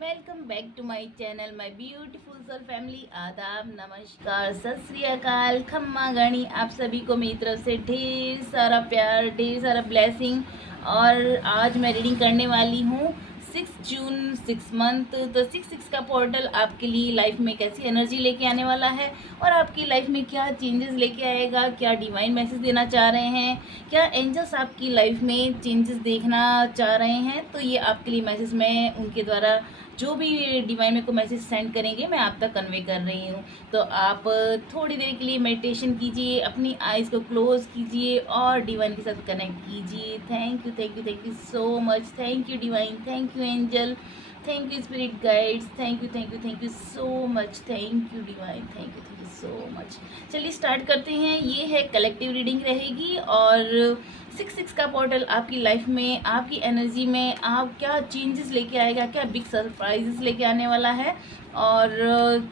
Welcome back to my channel my beautiful soul family. आदाब, नमस्कार, सत श्री अकाल, खम्मा गणी। आप सभी को मेरी तरफ से ढेर सारा प्यार, ढेर सारा ब्लेसिंग। और आज मैं रीडिंग करने वाली हूँ 6 जून 6 मंथ। तो 6 का पोर्टल आपके लिए लाइफ में कैसी एनर्जी लेके आने वाला है और आपकी लाइफ में क्या चेंजेस लेके आएगा, क्या डिवाइन मैसेज देना चाह रहे हैं, क्या एंजल्स आपकी लाइफ में चेंजेस देखना चाह रहे हैं। तो ये आपके लिए मैसेज मैं उनके द्वारा जो भी डिवाइन मेरे को मैसेज सेंड करेंगे मैं आप तक कन्वे कर रही हूँ। तो आप थोड़ी देर के लिए मेडिटेशन कीजिए, अपनी आइज़ को क्लोज कीजिए और डिवाइन के साथ कनेक्ट कीजिए। Thank you, thank you, thank you so much. Thank you divine, thank you angel, thank you spirit guides, thank you, thank you, thank you so much. Thank you divine, thank you so much. चलिए start करते हैं। ये है collective reading रहेगी और 6 का portal आपकी life में, आपकी एनर्जी में आप क्या चेंजेस लेके आएगा, क्या बिग सरप्राइजेस लेके आने वाला है और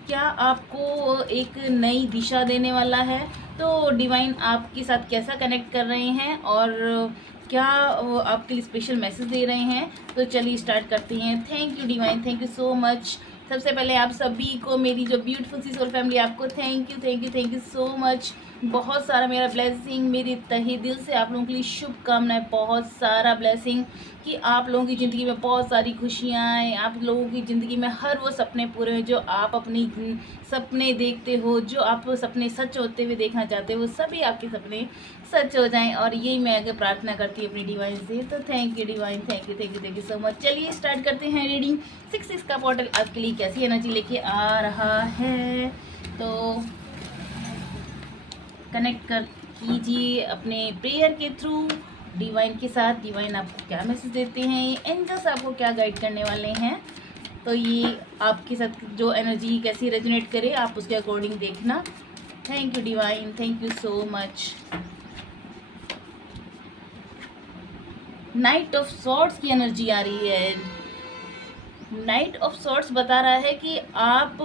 क्या आपको एक नई दिशा देने वाला है। तो डिवाइन आपके साथ कैसा कनेक्ट कर रहे हैं और क्या वो आपके लिए स्पेशल मैसेज दे रहे हैं। तो चलिए स्टार्ट करते हैं। Thank you divine, thank you so much. सबसे पहले आप सभी को, मेरी जो ब्यूटीफुल सी सोल फैमिली, आपको thank you, thank you, thank you so much. बहुत सारा मेरा ब्लेसिंग, मेरी तहे दिल से आप लोगों के लिए शुभकामनाएं, बहुत सारा ब्लेसिंग कि आप लोगों की ज़िंदगी में बहुत सारी खुशियाँ आएँ, आप लोगों की ज़िंदगी में हर वो सपने पूरे हों जो आप अपनी सपने देखते हो, जो आप सपने सच होते हुए देखना चाहते हो, वो सभी आपके सपने सच हो जाएं। और यही मैं आगे प्रार्थना करती हूँ अपनी डिवाइन से। तो thank you divine, thank you, thank you, thank you so much. चलिए स्टार्ट करते हैं रीडिंग। 6 का पोर्टल आपके लिए कैसी एनर्जी लेके आ रहा है। तो कनेक्ट कर कीजिए अपने प्रेयर के थ्रू डिवाइन के साथ। डिवाइन आपको क्या मैसेज देते हैं, एंजल्स आपको क्या गाइड करने वाले हैं। तो ये आपके साथ जो एनर्जी कैसी रेजोनेट करे आप उसके अकॉर्डिंग देखना। Thank you divine, thank you so much. Night of swords की एनर्जी आ रही है। नाइट ऑफ सॉर्ड्स बता रहा है कि आप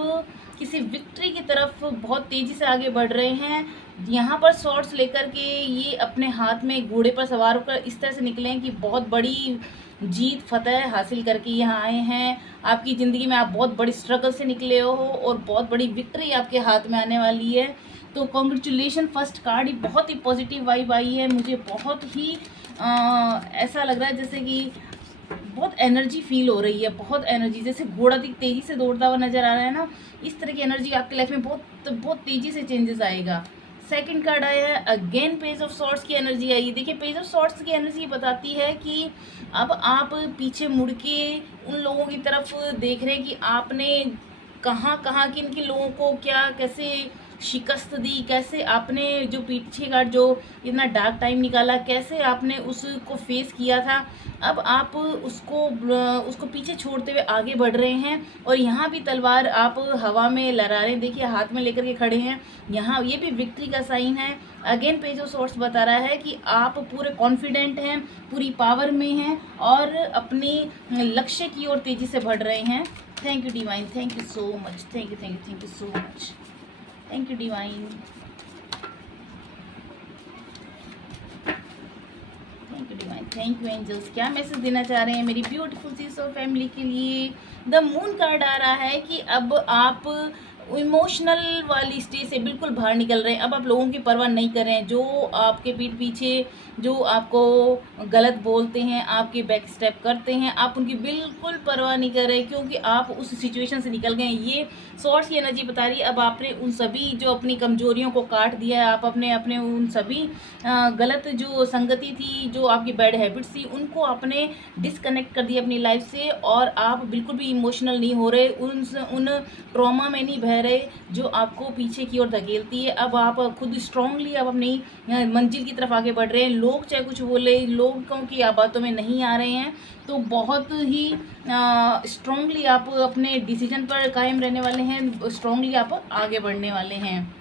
किसी विक्ट्री की तरफ बहुत तेज़ी से आगे बढ़ रहे हैं। यहाँ पर सॉर्ड्स लेकर के ये अपने हाथ में घोड़े पर सवार होकर इस तरह से निकले हैं कि बहुत बड़ी जीत फतह हासिल करके यहाँ आए हैं। आपकी ज़िंदगी में आप बहुत बड़ी स्ट्रगल से निकले हो और बहुत बड़ी विक्ट्री आपके हाथ में आने वाली है। तो कॉन्ग्रेचुलेशन। फर्स्ट कार्ड ही बहुत ही पॉजिटिव वाइब आई है। मुझे बहुत ही ऐसा लग रहा है जैसे कि बहुत एनर्जी फील हो रही है, बहुत एनर्जी, जैसे घोड़ा तेज़ी से दौड़ता हुआ नज़र आ रहा है ना, इस तरह की एनर्जी आपकी लाइफ में बहुत तेज़ी से चेंजेस आएगा। सेकंड कार्ड आया है अगेन पेज ऑफ सॉर्ड्स की एनर्जी आई। देखिए पेज ऑफ सॉर्ड्स की एनर्जी बताती है कि अब आप पीछे मुड़ के उन लोगों की तरफ देख रहे हैं कि आपने कहाँ कहाँ किन किन लोगों को क्या कैसे शिकस्त दी, कैसे आपने जो पीछे का जो इतना डार्क टाइम निकाला, कैसे आपने उसको फेस किया था। अब आप उसको पीछे छोड़ते हुए आगे बढ़ रहे हैं और यहाँ भी तलवार आप हवा में लहरा रहे हैं। देखिए हाथ में लेकर के खड़े हैं। यहाँ ये भी विक्ट्री का साइन है। अगेन पेज ऑफ सोर्स बता रहा है कि आप पूरे कॉन्फिडेंट हैं, पूरी पावर में हैं और अपने लक्ष्य की ओर तेज़ी से बढ़ रहे हैं। Thank you divine, thank you so much. Thank you, thank you, thank you so much. Thank you divine, thank you divine, thank you angels. क्या मैसेज देना चाह रहे हैं मेरी ब्यूटीफुल सी सो फैमिली के लिए। द मून कार्ड आ रहा है कि अब आप इमोशनल वाली स्टेज से बिल्कुल बाहर निकल रहे हैं। अब आप लोगों की परवाह नहीं कर रहे हैं। जो आपके पीठ पीछे जो आपको गलत बोलते हैं, आपके बैक स्टेप करते हैं, आप उनकी बिल्कुल परवाह नहीं कर रहे क्योंकि आप उस सिचुएशन से निकल गए हैं। ये सॉर्ट्स की एनर्जी बता रही है अब आपने उन सभी जो अपनी कमजोरियों को काट दिया है। आप अपने अपने उन सभी गलत जो संगति थी, जो आपकी बैड हैबिट्स थी, उनको आपने डिसकनेक्ट कर दिया अपनी लाइफ से और आप बिल्कुल भी इमोशनल नहीं हो रहे, उन ट्रॉमा में नहीं बह रहे जो आपको पीछे की ओर धकेलती है। अब आप खुद स्ट्रांगली अब अपनी मंजिल की तरफ आगे बढ़ रहे हैं। लोग चाहे कुछ बोले, लोगों की बातों में नहीं आ रहे हैं। तो बहुत ही स्ट्रांगली आप अपने डिसीजन पर कायम रहने वाले हैं, स्ट्रांगली आप आगे बढ़ने वाले हैं।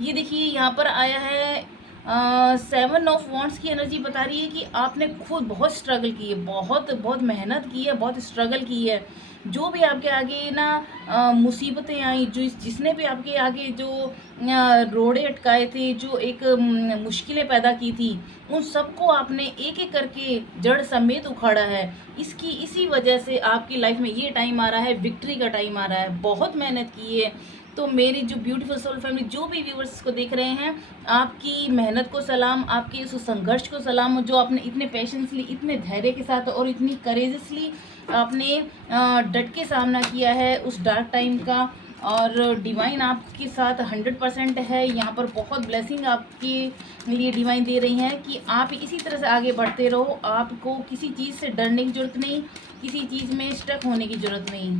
ये देखिए यहाँ पर आया है सेवन ऑफ वॉन्ड्स की एनर्जी बता रही है कि आपने खुद बहुत स्ट्रगल की है, बहुत बहुत मेहनत की है, बहुत स्ट्रगल की है। जो भी आपके आगे ना मुसीबतें आई, जो जिसने भी आपके आगे जो रोड़े अटकाए थे, जो एक मुश्किलें पैदा की थी, उन सबको आपने एक एक करके जड़ समेत उखाड़ा है। इसी वजह से आपकी लाइफ में ये टाइम आ रहा है, विक्ट्री का टाइम आ रहा है। बहुत मेहनत की है। तो मेरी जो ब्यूटीफुल सोल फैमिली, जो भी व्यूवर्स को देख रहे हैं, आपकी मेहनत को सलाम, आपके उस संघर्ष को सलाम, जो आपने इतने पेशेंसली, इतने धैर्य के साथ और इतनी करेजसली आपने डट के सामना किया है उस डार्क टाइम का। और डिवाइन आपके साथ 100% है। यहाँ पर बहुत ब्लेसिंग आपके लिए डिवाइन दे रही हैं कि आप इसी तरह से आगे बढ़ते रहो। आपको किसी चीज़ से डरने की ज़रूरत नहीं, किसी चीज़ में स्टक होने की ज़रूरत नहीं।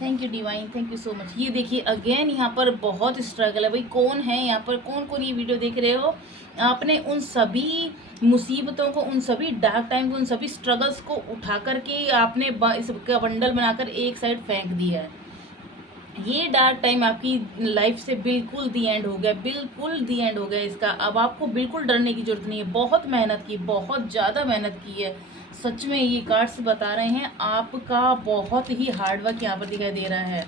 Thank you divine, thank you so much. ये देखिए अगेन यहाँ पर बहुत स्ट्रगल है भाई। कौन है यहाँ पर, कौन कौन ये वीडियो देख रहे हो, आपने उन सभी मुसीबतों को, उन सभी डार्क टाइम को, उन सभी स्ट्रगल्स को उठा करके आपने इसका बंडल बनाकर एक साइड फेंक दिया है। ये डार्क टाइम आपकी लाइफ से बिल्कुल दी एंड हो गया, बिल्कुल दी एंड हो गया इसका। अब आपको बिल्कुल डरने की ज़रूरत नहीं है। बहुत मेहनत की, बहुत ज़्यादा मेहनत की है। सच में ये कार्ड्स बता रहे हैं आपका बहुत ही हार्डवर्क यहाँ पर दिखाई दे रहा है,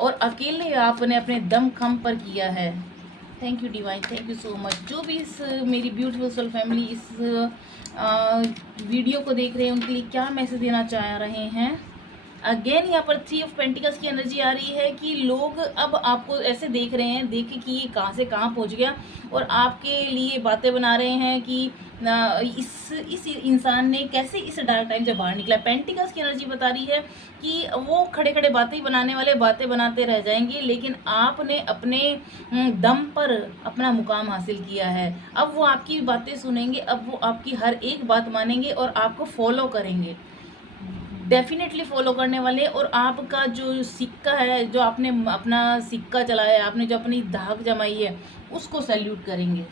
और अकेले आपने अपने दम खम पर किया है। Thank you divine, thank you so much. जो भी इस मेरी ब्यूटीफुल सोल फैमिली इस वीडियो को देख रहे हैं, उनके लिए क्या मैसेज देना चाह रहे हैं। अगेन यहाँ पर 3 ऑफ पेंटिकल्स की एनर्जी आ रही है कि लोग अब आपको ऐसे देख रहे हैं, देखे कि ये कहाँ से कहाँ पहुँच गया, और आपके लिए बातें बना रहे हैं कि इस इंसान ने कैसे इस डार्क टाइम से बाहर निकला। पेंटिकल्स की एनर्जी बता रही है कि वो खड़े खड़े बातें बनाने वाले बातें बनाते रह जाएंगे, लेकिन आपने अपने दम पर अपना मुकाम हासिल किया है। अब वो आपकी बातें सुनेंगे, अब वो आपकी हर एक बात मानेंगे और आपको फॉलो करेंगे, डेफिनेटली फॉलो करने वाले। और आपका जो सिक्का है, जो आपने अपना सिक्का चलाया है, आपने जो अपनी धाक जमाई है, उसको सैल्यूट करेंगे।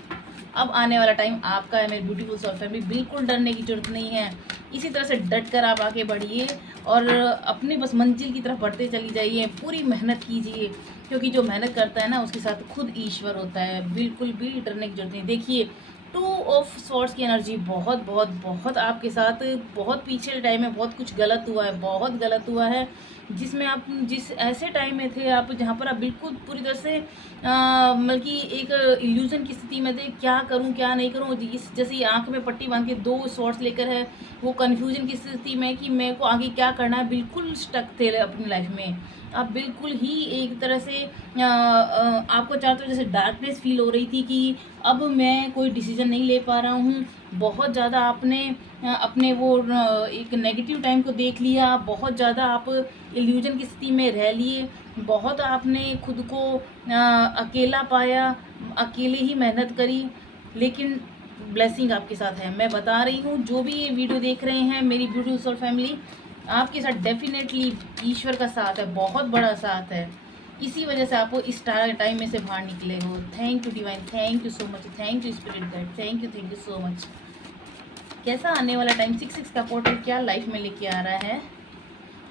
अब आने वाला टाइम आपका है मेरी ब्यूटीफुल सोल फैमिली। बिल्कुल डरने की जरूरत नहीं है। इसी तरह से डट कर आप आगे बढ़िए और अपने बस मंजिल की तरफ बढ़ते चली जाइए। पूरी मेहनत कीजिए, क्योंकि जो मेहनत करता है ना, उसके साथ खुद ईश्वर होता है। बिल्कुल भी डरने की जरूरत नहीं। देखिए 2 ऑफ स्वॉर्ड्स की एनर्जी बहुत बहुत बहुत आपके साथ, बहुत पीछे टाइम में बहुत कुछ गलत हुआ है, बहुत गलत हुआ है, जिसमें आप जिस ऐसे टाइम में थे आप, जहाँ पर आप बिल्कुल पूरी तरह से मतलब कि एक इल्यूजन की स्थिति में थे। क्या करूं क्या नहीं करूं, इस जैसे आंख में पट्टी बांध के 2 स्वॉर्ड्स लेकर है, वो कन्फ्यूजन की स्थिति में कि मेरे को आगे क्या करना है। बिल्कुल स्टक थे अपनी लाइफ में। आप बिल्कुल ही एक तरह से आपको चारों तरफ जैसे डार्कनेस फील हो रही थी कि अब मैं कोई डिसीजन नहीं ले पा रहा हूँ। बहुत ज़्यादा आपने अपने वो एक नेगेटिव टाइम को देख लिया, बहुत ज़्यादा आप इल्यूजन की स्थिति में रह लिए, बहुत आपने खुद को अकेला पाया, अकेले ही मेहनत करी, लेकिन ब्लेसिंग आपके साथ है। मैं बता रही हूँ, जो भी ये वीडियो देख रहे हैं मेरी ब्यूटीफुल सोल फैमिली, आपके साथ डेफिनेटली ईश्वर का साथ है, बहुत बड़ा साथ है। इसी वजह से आप इस टाइम में से बाहर निकले हो। Thank you divine, thank you so much, thank you spirit guide, thank you so much. कैसा आने वाला टाइम 6 का पोर्टल क्या लाइफ में लेके आ रहा है।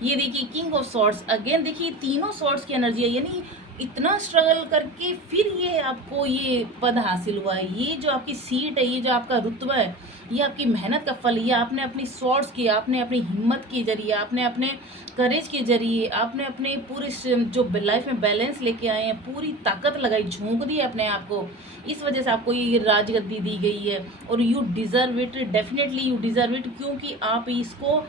ये देखिए किंग ऑफ सॉर्ड्स। अगेन देखिए तीनों सॉर्ड्स की एनर्जी है, यानी इतना स्ट्रगल करके फिर ये आपको ये पद हासिल हुआ है। ये जो आपकी सीट है, ये जो आपका रुतबा है, ये आपकी मेहनत का फल। ये आपने अपनी सॉर्ड्स की, आपने अपनी हिम्मत के जरिए, आपने अपने करेज के जरिए, आपने अपने पूरे जो लाइफ में बैलेंस लेके आए हैं, पूरी ताकत लगाई, झोंक दी अपने आप को। इस वजह से आपको ये राजगद्दी दी गई है, और you deserve it, definitely you deserve it, क्योंकि आप इसको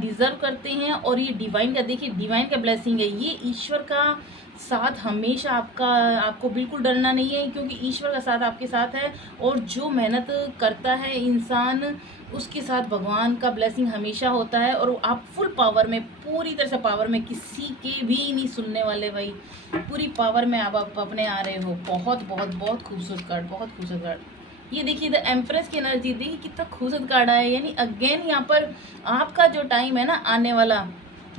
डिज़र्व करते हैं। और ये डिवाइन का, देखिए डिवाइन का ब्लेसिंग है, ये ईश्वर का साथ हमेशा आपको बिल्कुल डरना नहीं है, क्योंकि ईश्वर का साथ आपके साथ है। और जो मेहनत करता है इंसान, उसके साथ भगवान का ब्लेसिंग हमेशा होता है। और आप फुल पावर में, पूरी तरह से पावर में, किसी के भी नहीं सुनने वाले भाई, पूरी पावर में आप अपने आ रहे हो। बहुत बहुत बहुत खूबसूरत कार्ड, बहुत खूबसूरत कार्ड। ये देखिए द एम्प्रेस की एनर्जी, देखिए कितना खूबसूरत कार्ड आया है। यानी अगेन यहाँ पर आपका जो टाइम है ना आने वाला,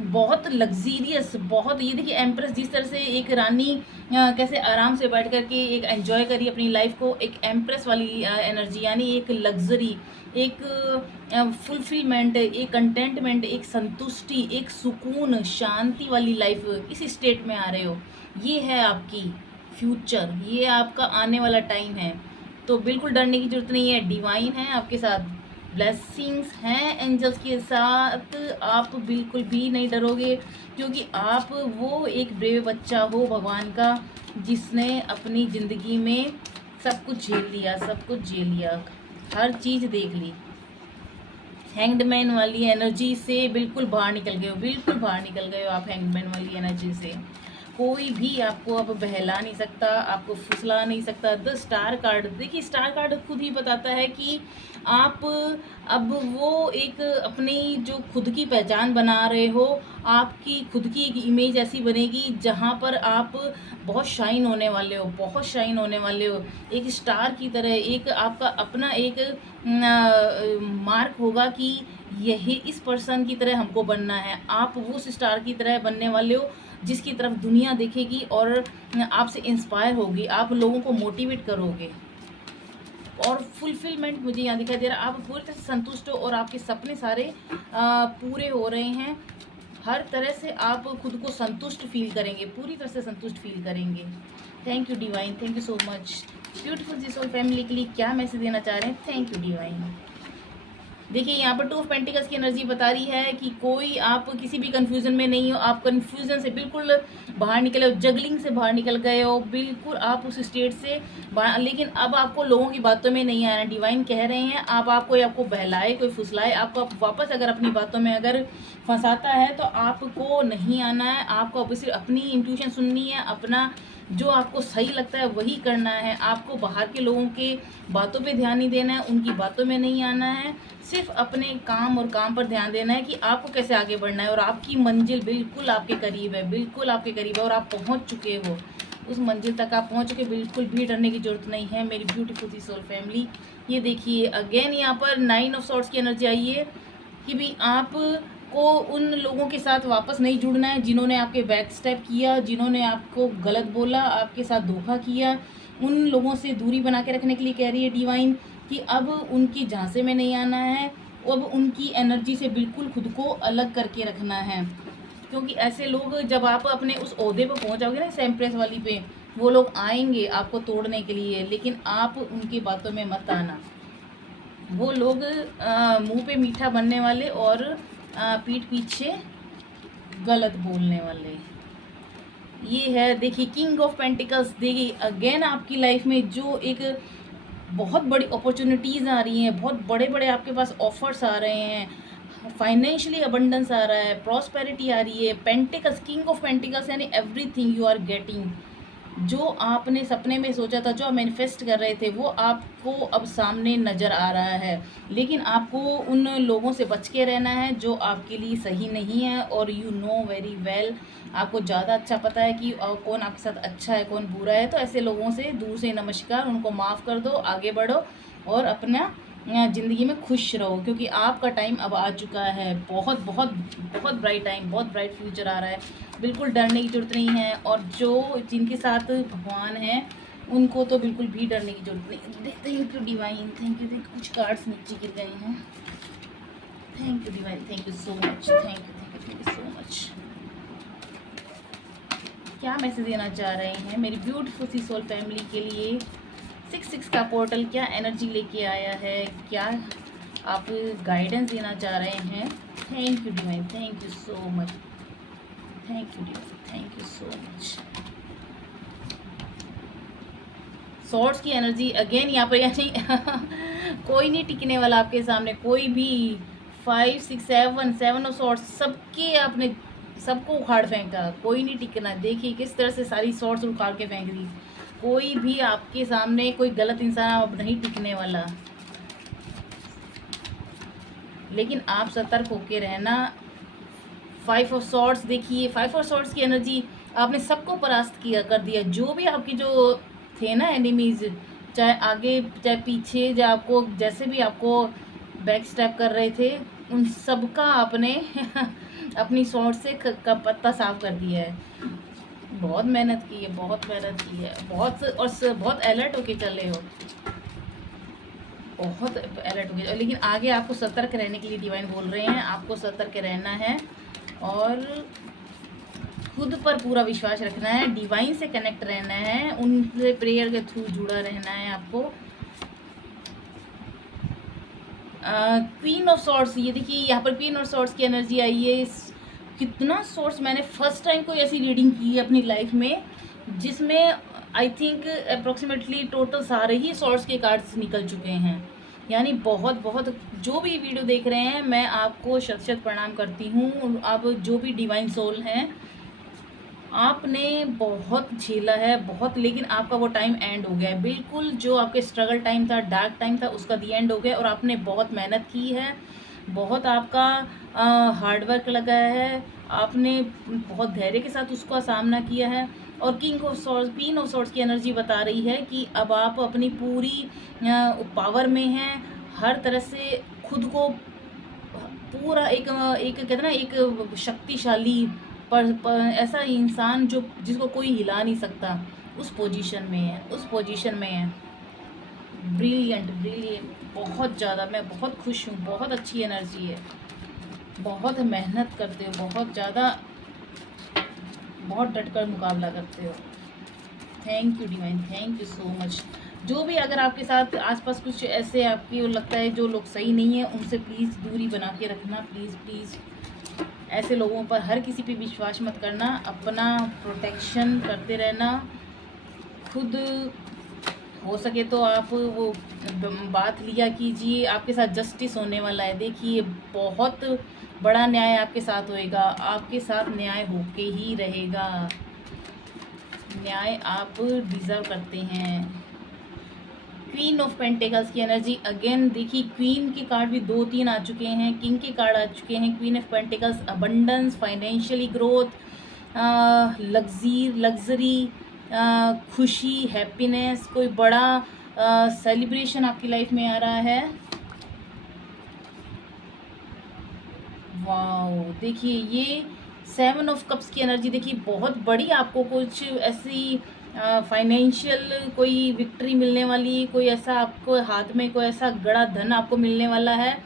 बहुत लग्जीरियस, बहुत। ये देखिए एम्प्रेस, जिस तरह से एक रानी कैसे आराम से बैठ कर के एक एंजॉय करी अपनी लाइफ को, एक एम्प्रेस वाली एनर्जी, यानी एक लग्जरी, एक फुलफिलमेंट, एक कंटेंटमेंट, एक संतुष्टि, एक सुकून, शांति वाली लाइफ, इस स्टेट में आ रहे हो। ये है आपकी फ्यूचर, ये आपका आने वाला टाइम है। तो बिल्कुल डरने की ज़रूरत नहीं है। डिवाइन है आपके साथ, ब्लेसिंग्स हैं एंजल्स के साथ, आप बिल्कुल भी नहीं डरोगे, क्योंकि आप वो एक ब्रेव बच्चा हो भगवान का, जिसने अपनी ज़िंदगी में सब कुछ झेल लिया, सब कुछ झेल लिया, हर चीज़ देख ली। हैंगडमैन वाली एनर्जी से बिल्कुल बाहर निकल गए हो, बिल्कुल बाहर निकल गए हो आप हैंगडमैन वाली एनर्जी से। कोई भी आपको अब बहला नहीं सकता, आपको फुसला नहीं सकता। द स्टार कार्ड, देखिए स्टार कार्ड खुद ही बताता है कि आप अब वो एक अपनी जो खुद की पहचान बना रहे हो, आपकी खुद की एक इमेज ऐसी बनेगी जहाँ पर आप बहुत शाइन होने वाले हो, बहुत शाइन होने वाले हो, एक स्टार की तरह। एक आपका अपना एक मार्क होगा कि यही इस पर्सन की तरह हमको बनना है। आप वो स्टार की तरह बनने वाले हो जिसकी तरफ दुनिया देखेगी और आपसे इंस्पायर होगी, आप लोगों को मोटिवेट करोगे। और फुलफिलमेंट मुझे यहाँ दिखाई दे रहा है, आप पूरी तरह से संतुष्ट हो और आपके सपने सारे पूरे हो रहे हैं। हर तरह से आप खुद को संतुष्ट फील करेंगे, पूरी तरह से संतुष्ट फील करेंगे। Thank you divine, thank you so much. Beautiful जी सोल फैमिली के लिए क्या मैसेज देना चाह रहे हैं? Thank you divine. देखिए यहाँ पर 2 ऑफ पेंटिकल्स की एनर्जी बता रही है कि कोई आप किसी भी कंफ्यूजन में नहीं हो, आप कंफ्यूजन से बिल्कुल बाहर निकले हो, जगलिंग से बाहर निकल गए हो, बिल्कुल आप उस स्टेट से बाहर। लेकिन अब आपको लोगों की बातों में नहीं आना। डिवाइन कह रहे हैं आप कोई आपको बहलाए, कोई फुसलाए, आपको वापस अगर अपनी बातों में अगर फंसाता है तो आपको नहीं आना है। आपको अब सिर्फ अपनी इंट्यूशन सुननी है, अपना जो आपको सही लगता है वही करना है। आपको बाहर के लोगों के बातों पे ध्यान नहीं देना है, उनकी बातों में नहीं आना है, सिर्फ अपने काम और काम पर ध्यान देना है कि आपको कैसे आगे बढ़ना है। और आपकी मंजिल बिल्कुल आपके करीब है, बिल्कुल आपके करीब है और आप पहुंच चुके हो, उस मंजिल तक आप पहुंच चुके। बिल्कुल भी डरने की ज़रूरत नहीं है मेरी ब्यूटीफुल सी सोल फैमिली। ये देखिए अगेन यहाँ पर 9 ऑफ सॉर्ड्स की एनर्जी आई है कि भी आप को उन लोगों के साथ वापस नहीं जुड़ना है जिन्होंने आपके बैक स्टेप किया, जिन्होंने आपको गलत बोला, आपके साथ धोखा किया। उन लोगों से दूरी बना के रखने के लिए कह रही है डिवाइन कि अब उनकी झांसे में नहीं आना है, अब उनकी एनर्जी से बिल्कुल खुद को अलग करके रखना है। क्योंकि ऐसे लोग जब आप अपने उस ओहदे पर पहुंच जाओगे ना, सेम्प्रेस वाली पे, वो लोग आएंगे आपको तोड़ने के लिए, लेकिन आप उनकी बातों में मत आना। वो लोग मुंह पे मीठा बनने वाले और पीठ पीछे गलत बोलने वाले। ये है देखिए किंग ऑफ पेंटिकल्स। देखिए अगेन आपकी लाइफ में जो एक बहुत बड़ी अपॉर्चुनिटीज़ आ रही हैं, बहुत बड़े बड़े आपके पास ऑफर्स आ रहे हैं, फाइनेंशियली अबंडेंस आ रहा है, प्रॉस्पेरिटी आ रही है। पेंटिकल्स, किंग ऑफ पेंटिकल्स यानी एवरीथिंग यू आर गेटिंग। जो आपने सपने में सोचा था, जो आप मैनिफेस्ट कर रहे थे, वो आपको अब सामने नज़र आ रहा है। लेकिन आपको उन लोगों से बच के रहना है जो आपके लिए सही नहीं है। और यू नो वेरी वेल, आपको ज़्यादा अच्छा पता है कि कौन आपके साथ अच्छा है, कौन बुरा है। तो ऐसे लोगों से दूर से नमस्कार, उनको माफ़ कर दो, आगे बढ़ो और अपना ज़िंदगी में खुश रहो, क्योंकि आपका टाइम अब आ चुका है। बहुत बहुत बहुत ब्राइट टाइम, बहुत ब्राइट फ्यूचर आ रहा है। बिल्कुल डरने की ज़रूरत नहीं है। और जो जिनके साथ भगवान है उनको तो बिल्कुल भी डरने की ज़रूरत नहीं। Thank you divine, thank you. कुछ कार्ड्स नीचे गिर गए हैं। Thank you divine, thank you so much, thank you so much. क्या मैसेज देना चाह रहे हैं मेरी ब्यूटीफुल सी सोल फैमिली के लिए? 6 का पोर्टल क्या एनर्जी लेके आया है, क्या आप गाइडेंस देना चाह रहे हैं? Thank you divine, thank you so much, thank you divine, thank you so much. Swords की एनर्जी अगेन यहाँ पर, यानी कोई नहीं टिकने वाला आपके सामने, कोई भी। 5 6 7 ऑफ सॉर्ड्स, सबके आपने सबको उखाड़ फेंका, कोई नहीं टिकना। देखिए किस तरह से सारी सॉर्ड्स उखाड़ के फेंक दी। कोई भी आपके सामने कोई गलत इंसान अब नहीं टिकने वाला। लेकिन आप सतर्क होके रहना। 5 ऑफ सॉर्ड्स, देखिए 5 ऑफ सॉर्ड्स की एनर्जी, आपने सबको परास्त किया कर दिया। जो भी आपकी जो थे ना एनिमीज, चाहे आगे चाहे पीछे, जो आपको जैसे भी आपको बैक स्टेप कर रहे थे, उन सबका आपने अपनी सॉर्ड से का पत्ता साफ कर दिया है। बहुत मेहनत की है, बहुत मेहनत की है, बहुत और बहुत अलर्ट होके चले हो, बहुत अलर्ट होके। लेकिन आगे आपको सतर्क रहने के लिए डिवाइन बोल रहे हैं, आपको सतर्क रहना है और खुद पर पूरा विश्वास रखना है, डिवाइन से कनेक्ट रहना है, उनसे प्रेयर के थ्रू जुड़ा रहना है आपको। क्वीन ऑफ सॉर्ड्स, ये देखिए यहाँ पर क्वीन ऑफ सॉर्ड्स की एनर्जी आई है। कितना सॉर्ड्स, मैंने फर्स्ट टाइम कोई ऐसी रीडिंग की है अपनी लाइफ में जिसमें आई थिंक अप्रोक्सीमेटली टोटल सारे ही सॉर्ड्स के कार्ड्स निकल चुके हैं। यानी बहुत बहुत, जो भी वीडियो देख रहे हैं मैं आपको शत शत प्रणाम करती हूँ। आप जो भी डिवाइन सोल हैं, आपने बहुत झेला है बहुत, लेकिन आपका वो टाइम एंड हो गया है बिल्कुल। जो आपके स्ट्रगल टाइम था, डार्क टाइम था, उसका दी एंड हो गया और आपने बहुत मेहनत की है, बहुत आपका हार्डवर्क लगा है, आपने बहुत धैर्य के साथ उसका सामना किया है। और king of swords, queen of swords की एनर्जी बता रही है कि अब आप अपनी पूरी पावर में हैं, हर तरह से खुद को पूरा एक एक कहते हैं ना, एक शक्तिशाली पर ऐसा इंसान जो जिसको कोई हिला नहीं सकता, उस पोजीशन में है, उस पोजीशन में है। ब्रिलियंट ब्रिलियंट, बहुत ज़्यादा, मैं बहुत खुश हूँ, बहुत अच्छी एनर्जी है, बहुत मेहनत करते हो, बहुत ज़्यादा, बहुत डटकर मुकाबला करते हो। Thank you divine, thank you so much. जो भी अगर आपके साथ आसपास कुछ ऐसे आपकी लगता है जो लोग सही नहीं है, उनसे प्लीज़ दूरी बना के रखना, प्लीज़ प्लीज़। ऐसे लोगों पर हर किसी पे विश्वास मत करना, अपना प्रोटेक्शन करते रहना। खुद हो सके तो आप वो बात लिया कीजिए, आपके साथ जस्टिस होने वाला है। देखिए बहुत बड़ा न्याय आपके साथ होएगा, आपके साथ न्याय होके ही रहेगा। न्याय आप डिज़र्व करते हैं। क्वीन ऑफ पेंटिकल्स की एनर्जी अगेन देखिए, क्वीन के कार्ड भी 2-3 आ चुके हैं, किंग के कार्ड आ चुके हैं। Queen of pentacles, abundance, financially growth, luxury, खुशी, हैप्पीनेस, कोई बड़ा सेलिब्रेशन आपकी लाइफ में आ रहा है। वाओ, देखिए ये 7 ऑफ कप्स की एनर्जी देखिए, बहुत बड़ी आपको कुछ ऐसी फाइनेंशियल कोई विक्ट्री मिलने वाली, कोई ऐसा आपको हाथ में कोई ऐसा बड़ा धन आपको मिलने वाला है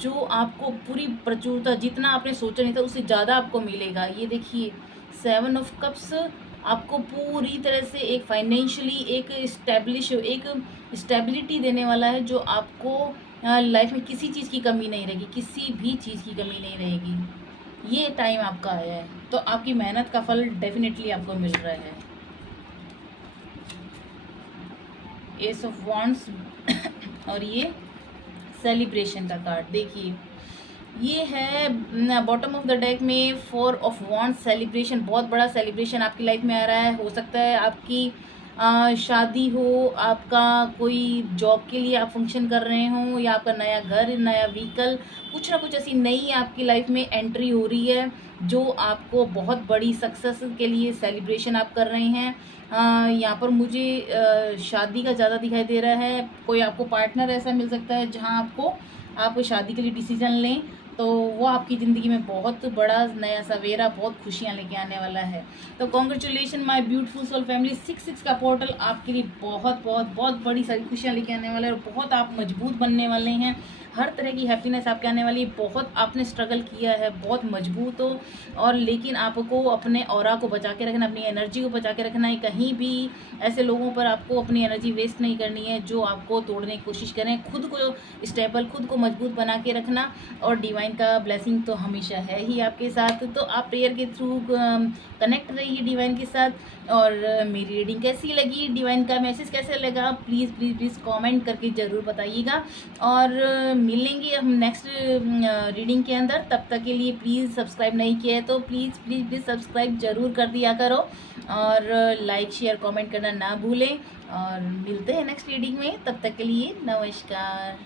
जो आपको पूरी प्रचुरता, जितना आपने सोचा नहीं था उससे ज़्यादा आपको मिलेगा। ये देखिए 7 ऑफ कप्स आपको पूरी तरह से एक फाइनेंशियली एक स्टेबिलिटी देने वाला है, जो आपको लाइफ में किसी चीज़ की कमी नहीं रहेगी, किसी भी चीज़ की कमी नहीं रहेगी। ये टाइम आपका आया है, तो आपकी मेहनत का फल डेफिनेटली आपको मिल रहा है। एस ऑफ वॉन्ड्स और ये सेलिब्रेशन का कार्ड देखिए, ये है बॉटम ऑफ द डेक में 4 ऑफ वॉन्ड्स, सेलिब्रेशन, बहुत बड़ा सेलिब्रेशन आपकी लाइफ में आ रहा है। हो सकता है आपकी शादी हो, आपका कोई जॉब के लिए आप फंक्शन कर रहे हों, या आपका नया घर, नया व्हीकल, कुछ ना कुछ ऐसी नई आपकी लाइफ में एंट्री हो रही है जो आपको बहुत बड़ी सक्सेस के लिए सेलिब्रेशन आप कर रहे हैं। यहाँ पर मुझे शादी का ज़्यादा दिखाई दे रहा है। कोई आपको पार्टनर ऐसा मिल सकता है जहाँ आप शादी के लिए डिसीजन लें, तो वो आपकी ज़िंदगी में बहुत बड़ा नया सवेरा, बहुत खुशियाँ लेके आने वाला है। तो congratulation my beautiful soul family, 6-6 का पोर्टल आपके लिए बहुत बहुत बहुत बड़ी सारी खुशियाँ लेके आने वाला है और बहुत आप मजबूत बनने वाले हैं। हर तरह की हैप्पीनेस आपके आने वाली है। बहुत आपने स्ट्रगल किया है, बहुत मजबूत हो, और लेकिन आपको अपने ऑरा को बचा के रखना, अपनी एनर्जी को बचा के रखना है। कहीं भी ऐसे लोगों पर आपको अपनी एनर्जी वेस्ट नहीं करनी है जो आपको तोड़ने की कोशिश करें। खुद को स्टेबल, खुद को मजबूत बना के रखना, और डिवाइन का ब्लेसिंग तो हमेशा है ही आपके साथ। तो आप प्रेयर के थ्रू कनेक्ट रहिए डिवाइन के साथ। और मेरी रीडिंग कैसी लगी, डिवाइन का मैसेज कैसे लगा, प्लीज़ प्लीज़ प्लीज़ कमेंट करके ज़रूर बताइएगा। और मिलेंगे हम नेक्स्ट रीडिंग के अंदर। तब तक के लिए प्लीज़ सब्सक्राइब नहीं किया है तो प्लीज़ प्लीज़ प्लीज़ सब्सक्राइब ज़रूर कर दिया करो, और लाइक शेयर कमेंट करना ना भूलें। और मिलते हैं नेक्स्ट रीडिंग में, तब तक के लिए नमस्कार।